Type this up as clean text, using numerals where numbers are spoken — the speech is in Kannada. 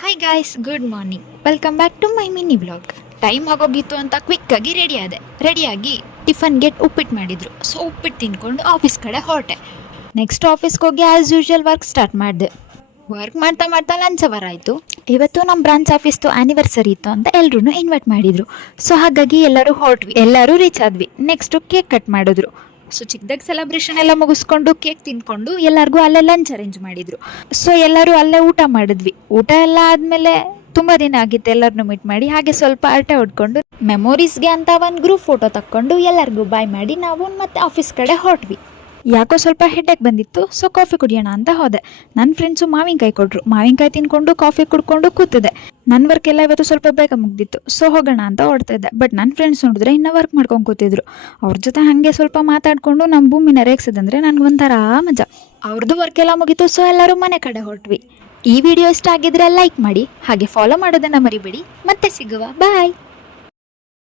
Hi guys, good morning. Welcome back to my mini blog. Time ಆಗೋಗಿತ್ತು ಅಂತ ಕ್ವಿಕ್ಕಾಗಿ ರೆಡಿಯಾಗಿ ಟಿಫನ್ಗೆ ಉಪ್ಪಿಟ್ಟು ಮಾಡಿದ್ರು. ಸೊ ಉಪ್ಪಿಟ್ಟು ತಿನ್ಕೊಂಡು ಆಫೀಸ್ ಕಡೆ ಹೊರಟೆ. ನೆಕ್ಸ್ಟ್ ಆಫೀಸ್ಗೆ ಹೋಗಿ ಆ್ಯಸ್ ಯೂಶುವಲ್ ವರ್ಕ್ ಸ್ಟಾರ್ಟ್ ಮಾಡಿದೆ. ವರ್ಕ್ ಮಾಡ್ತಾ ಲಂಚ್ ಅವರ್ ಆಯಿತು. ಇವತ್ತು ನಮ್ಮ ಬ್ರಾಂಚ್ ಆಫೀಸ್ದು ಆ್ಯನಿವರ್ಸರಿ ಇತ್ತು ಅಂತ ಎಲ್ಲರೂ ಇನ್ವೈಟ್ ಮಾಡಿದರು. ಸೊ ಹಾಗಾಗಿ ಎಲ್ಲರೂ ಹೊರಟ್ವಿ, ಎಲ್ಲರೂ ರೀಚ್ ಆದ್ವಿ. ನೆಕ್ಸ್ಟು ಕೇಕ್ ಕಟ್ ಮಾಡಿದ್ರು. ಸೊ ಚಿಕ್ಕದಾಗಿ ಸೆಲೆಬ್ರೇಷನ್ ಎಲ್ಲ ಮುಗಿಸ್ಕೊಂಡು ಕೇಕ್ ತಿನ್ಕೊಂಡು ಎಲ್ಲರಿಗೂ ಅಲ್ಲೇ ಲಂಚ್ ಅರೇಂಜ್ ಮಾಡಿದ್ರು. ಸೊ ಎಲ್ಲರೂ ಅಲ್ಲೇ ಊಟ ಮಾಡಿದ್ವಿ. ಊಟ ಎಲ್ಲ ಆದಮೇಲೆ ತುಂಬ ದಿನ ಆಗಿತ್ತು ಎಲ್ಲರನ್ನೂ ಮೀಟ್ ಮಾಡಿ. ಹಾಗೆ ಸ್ವಲ್ಪ ಅರಟೆ ಹೊಡ್ಕೊಂಡು ಮೆಮೊರೀಸ್ಗೆ ಅಂತ ಒಂದು ಗ್ರೂಪ್ ಫೋಟೋ ತಕ್ಕೊಂಡು ಎಲ್ಲರಿಗೂ ಬಾಯ್ ಮಾಡಿ ನಾವು ಮತ್ತೆ ಆಫೀಸ್ ಕಡೆ ಹೊರಟ್ವಿ. ಯಾಕೋ ಸ್ವಲ್ಪ ಹೆಡ್ಡೇಕ್ ಬಂದಿತ್ತು. ಸೊ ಕಾಫಿ ಕುಡಿಯೋಣ ಅಂತ ಹೋದೆ. ನನ್ನ ಫ್ರೆಂಡ್ಸು ಮಾವಿನಕಾಯಿ ಕೊಟ್ಟರು. ಮಾವಿನಕಾಯಿ ತಿನ್ಕೊಂಡು ಕಾಫಿ ಕುಡ್ಕೊಂಡು ಕೂತಿದ್ದೆ. ನನ್ನ ವರ್ಕ್ ಎಲ್ಲ ಇವತ್ತು ಸ್ವಲ್ಪ ಬೇಗ ಮುಗ್ದಿತ್ತು. ಸೊ ಹೋಗೋಣ ಅಂತ ಓಡ್ತಾ ಇದ್ದೆ. ಬಟ್ ನನ್ನ ಫ್ರೆಂಡ್ಸ್ ನೋಡಿದ್ರೆ ಇನ್ನೂ ವರ್ಕ್ ಮಾಡ್ಕೊಂಡು ಕೂತಿದ್ರು. ಅವ್ರ ಜೊತೆ ಹಾಗೆ ಸ್ವಲ್ಪ ಮಾತಾಡಿಕೊಂಡು ನಮ್ಮ ಭೂಮಿನ ರೇಗಿಸೋದಂದ್ರೆ ನನಗೊಂಥರ ಮಜಾ. ಅವ್ರದ್ದು ವರ್ಕ್ ಎಲ್ಲ ಮುಗೀತು. ಸೊ ಎಲ್ಲರೂ ಮನೆ ಕಡೆ ಹೊರಟ್ವಿ. ಈ ವಿಡಿಯೋ ಇಷ್ಟ ಆಗಿದ್ರೆ ಲೈಕ್ ಮಾಡಿ, ಹಾಗೆ ಫಾಲೋ ಮಾಡೋದನ್ನು ಮರಿಬೇಡಿ. ಮತ್ತೆ ಸಿಗುವ, ಬಾಯ್.